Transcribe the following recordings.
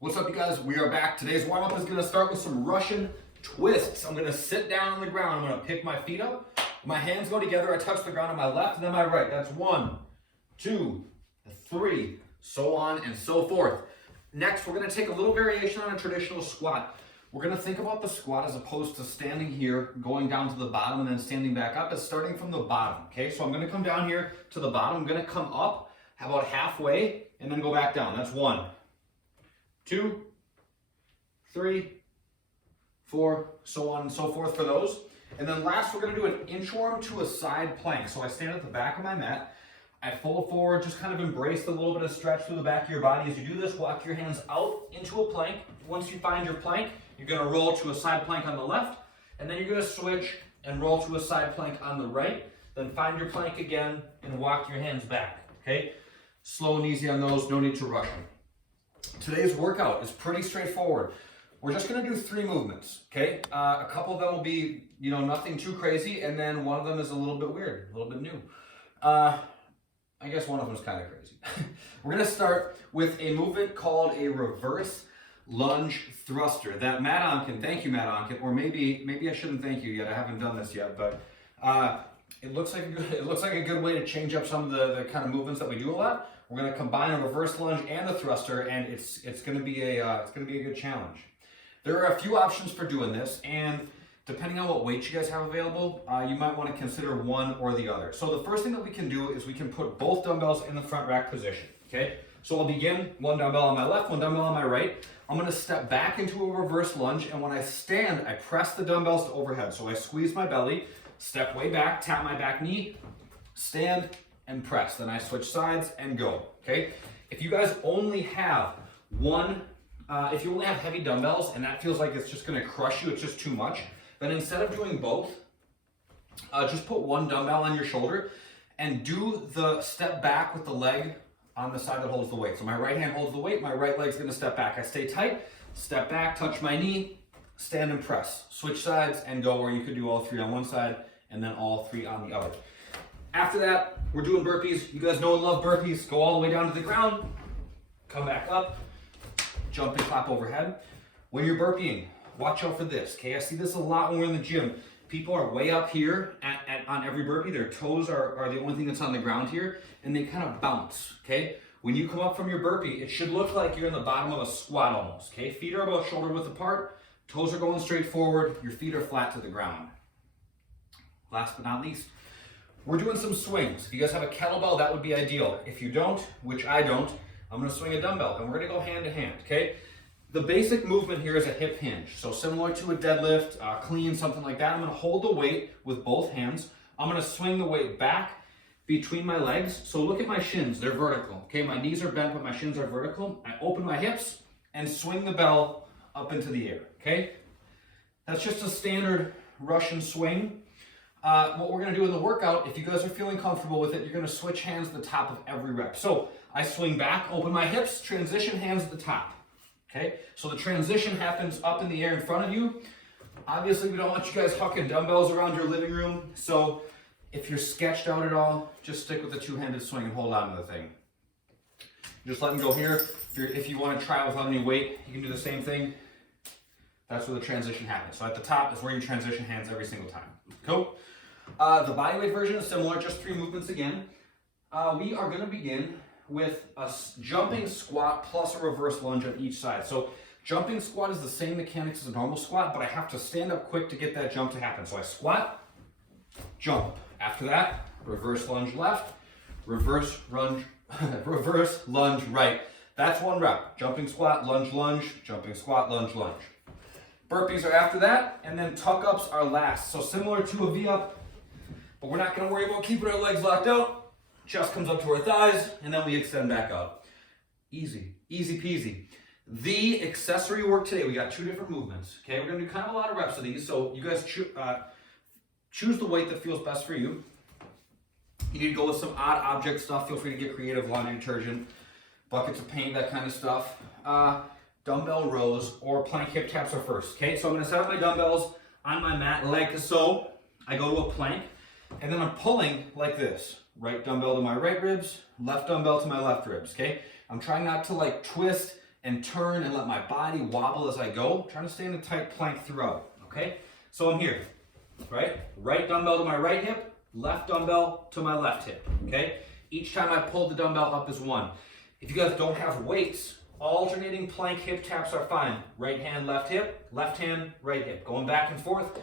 What's up, you guys? We are back. Today's warm-up is going to start with some Russian twists. I'm going to sit down on the ground. I'm going to pick my feet up. My hands go together. I touch the ground on my left and then my right. That's 1, 2, 3, so on and so forth. Next, we're going to take a little variation on a traditional squat. We're going to think about the squat as opposed to standing here, going down to the bottom and then standing back up, as starting from the bottom. Okay, so I'm going to come down here to the bottom. I'm going to come up about halfway and then go back down. That's 1, 2, 3, 4, so on and so forth for those. And then last, we're going to do an inchworm to a side plank. So I stand at the back of my mat. I fold forward, just kind of embrace the little bit of stretch through the back of your body. As you do this, walk your hands out into a plank. Once you find your plank, you're going to roll to a side plank on the left. And then you're going to switch and roll to a side plank on the right. Then find your plank again and walk your hands back. Okay? Slow and easy on those. No need to rush them. Today's workout is pretty straightforward. We're just going to do 3 movements, okay? A couple of them will be, nothing too crazy, and then one of them is a little bit weird, a little bit new. I guess one of them is kind of crazy. We're going to start with a movement called a reverse lunge thruster that Matt Onken, thank you Matt Onken, or maybe I shouldn't thank you yet, I haven't done this yet, but it looks like a good way to change up some of the kind of movements that we do a lot. We're going to combine a reverse lunge and a thruster, and it's going to be a good challenge. There are a few options for doing this, and depending on what weight you guys have available, you might want to consider one or the other. So the first thing that we can do is we can put both dumbbells in the front rack position. Okay. So I'll begin 1 dumbbell on my left, 1 dumbbell on my right. I'm going to step back into a reverse lunge, and when I stand, I press the dumbbells to overhead. So I squeeze my belly, step way back, tap my back knee, stand, and press. Then I switch sides and go, okay? If you guys only have if you only have heavy dumbbells and that feels like it's just gonna crush you, it's just too much, then instead of doing both, just put 1 dumbbell on your shoulder and do the step back with the leg on the side that holds the weight. So my right hand holds the weight, my right leg's gonna step back. I stay tight, step back, touch my knee, stand and press. Switch sides and go, or you could do all 3 on one side and then all 3 on the other. After that, we're doing burpees. You guys know and love burpees. Go all the way down to the ground, come back up, jump and clap overhead. When you're burpeeing, watch out for this, okay? I see this a lot when we're in the gym. People are way up here on every burpee. Their toes are the only thing that's on the ground here, and they kind of bounce, okay? When you come up from your burpee, it should look like you're in the bottom of a squat almost, okay? Feet are about shoulder width apart, toes are going straight forward, your feet are flat to the ground. Last but not least, we're doing some swings. If you guys have a kettlebell, that would be ideal. If you don't, which I don't, I'm gonna swing a dumbbell and we're gonna go hand to hand, okay? The basic movement here is a hip hinge. So similar to a deadlift, clean, something like that. I'm gonna hold the weight with both hands. I'm gonna swing the weight back between my legs. So look at my shins, they're vertical, okay? My knees are bent, but my shins are vertical. I open my hips and swing the bell up into the air, okay? That's just a standard Russian swing. What we're going to do in the workout, if you guys are feeling comfortable with it, you're going to switch hands at the top of every rep. So I swing back, open my hips, transition hands at the top. Okay, so the transition happens up in the air in front of you. Obviously, we don't want you guys hucking dumbbells around your living room. So if you're sketched out at all, just stick with the 2-handed swing and hold on to the thing. Just let them go here. If you want to try it without any weight, you can do the same thing. That's where the transition happens. So at the top is where you transition hands every single time. Cool. The bodyweight version is similar, just 3 movements again. We are going to begin with a jumping squat plus a reverse lunge on each side. So jumping squat is the same mechanics as a normal squat, but I have to stand up quick to get that jump to happen. So I squat, jump. After that, reverse lunge left, reverse lunge right. That's 1 rep. Jumping squat, lunge, jumping squat, lunge. Burpees are after that, and then tuck-ups are last. So similar to a V-up, but we're not going to worry about keeping our legs locked out. Chest comes up to our thighs, and then we extend back out. Easy peasy. The accessory work today, we got 2 different movements. Okay, we're going to do kind of a lot of reps of these, so you guys choose the weight that feels best for you. You need to go with some odd object stuff. Feel free to get creative, laundry detergent, buckets of paint, that kind of stuff. Dumbbell rows or plank hip taps are first. Okay, so I'm going to set up my dumbbells on my mat like so. I go to a plank, and then I'm pulling like this. Right dumbbell to my right ribs, left dumbbell to my left ribs, okay? I'm trying not to like twist and turn and let my body wobble as I go. Trying to stay in a tight plank throughout, okay? So I'm here, right? Right dumbbell to my right hip, left dumbbell to my left hip, okay? Each time I pull the dumbbell up is 1. If you guys don't have weights, alternating plank hip taps are fine. Right hand, left hip, left hand, right hip. Going back and forth,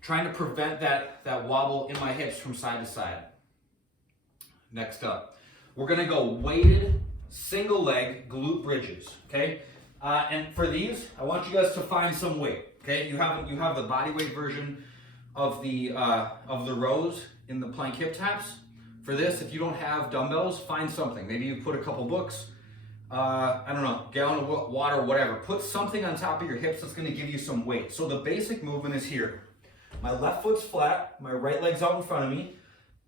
trying to prevent that wobble in my hips from side to side. Next up, we're gonna go weighted single leg glute bridges, okay? And for these, I want you guys to find some weight, okay? You have the body weight version of the rows in the plank hip taps. For this, if you don't have dumbbells, find something. Maybe you put a couple books, I don't know, gallon of water, whatever. Put something on top of your hips that's gonna give you some weight. So the basic movement is here. My left foot's flat, my right leg's out in front of me.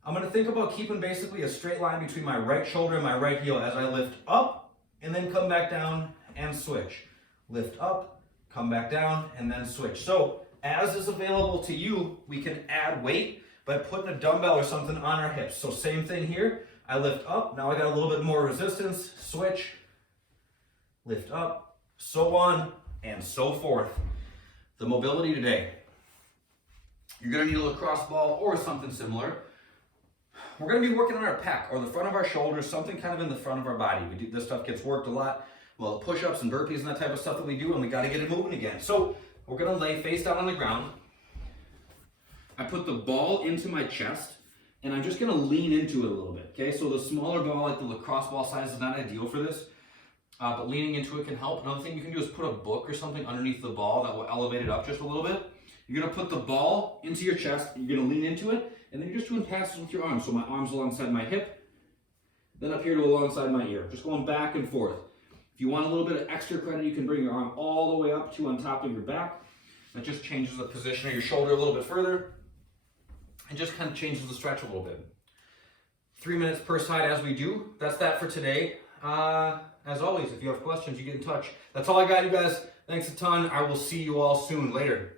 I'm gonna think about keeping basically a straight line between my right shoulder and my right heel as I lift up and then come back down and switch. Lift up, come back down, and then switch. So as is available to you, we can add weight by putting a dumbbell or something on our hips. So same thing here. I lift up, now I got a little bit more resistance, switch, lift up, so on and so forth. The mobility today. You're gonna need a lacrosse ball or something similar. We're gonna be working on our pec or the front of our shoulders, something kind of in the front of our body. This stuff gets worked a lot. Well, push-ups and burpees and that type of stuff that we do, and we gotta get it moving again. So we're gonna lay face down on the ground. I put the ball into my chest, and I'm just gonna lean into it a little bit, okay? So the smaller ball, like the lacrosse ball size, is not ideal for this, but leaning into it can help. Another thing you can do is put a book or something underneath the ball that will elevate it up just a little bit. You're gonna put the ball into your chest, you're gonna lean into it, and then you're just doing passes with your arms. So my arms alongside my hip, then up here to alongside my ear. Just going back and forth. If you want a little bit of extra credit, you can bring your arm all the way up to on top of your back. That just changes the position of your shoulder a little bit further, and just kind of changes the stretch a little bit. 3 minutes per side as we do. That's that for today. As always, if you have questions, you get in touch. That's all I got, you guys. Thanks a ton. I will see you all soon. Later.